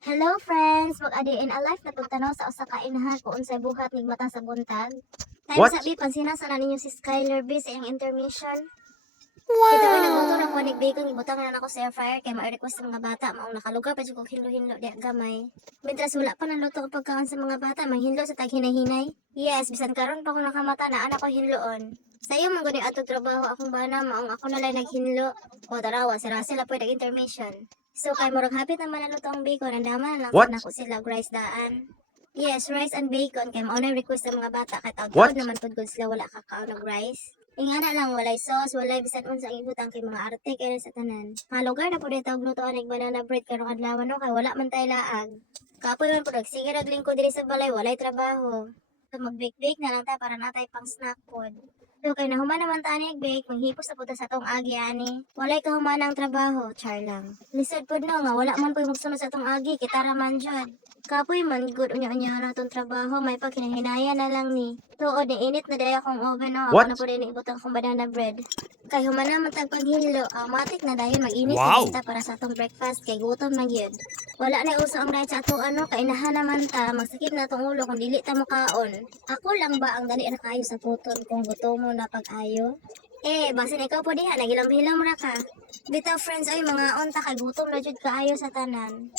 Hello friends! Mag-adi in a life na pagtanaw sa usa ka inahan kung unsay buhat nig mata sa buntag. Time What? sabi pansina sa ninyo si Skyler B sa iyang intermission. Kita ko nagluto ra ko nig bacon ibutang na nako sa air fryer kay ma-request sa mga bata maong nakalugar pa jud kog hinlo-hinlo di gamay. Mintras wala pa naluto ang pagkaon sa mga bata manghinlo sa taghinay-hinay. Yes, bisan karon pa ko nakamata na anak ko hinloon. Sayo man guni atog trabaho akong bana maong ako na lang naghinlo. O tarawa sira sila pwede intermission. So kay murag hapit naman naluto ang bacon ang dama na lang What? sa nako sila og rice daan. Yes, rice and bacon kay mao na request sa mga bata kay What? taud-taud naman pud gud sila wala kakaon og rice. Ingana lang walay sauce, walay bisan unsa ang ibutang kay mga arte kay sa tanan. Mga lugar na pud tawag lutoan og banana bread karong adlaw no kay wala man tay laag. Kapoy man pud sige rag lingkod diri sa balay walay trabaho. So mag-bake-bake na lang ta para natay pang snack pod. So kay nahuman naman ta ni bake, maghipos na pud ta sa tong agi ani. Walay kahumanang trabaho, char lang. Lisod pud no nga wala man pud magsunod sa tong agi, kita ra man jud. Kapoy man good unya-unya na tong trabaho, may pagkinahinaya na lang ni. Tuod ni init na daya akong oven no, ako What? na pud ni ibutang akong banana bread. Kay humana man tag paghilo, automatic na dayon mag-init Wow! na kita para sa atong breakfast kay gutom na gyud. Wala na uso ang right sa ato ano, kay inahan naman ta, magsakit na tong ulo kung dili ta mukaon. Ako lang ba ang dali na kayo sa puton kung gutom mo na pag-ayo? Basin ikaw po diha, nagilam-hilam ra ka. Bitaw friends, ay mga unta kay gutom na jud kaayo sa tanan.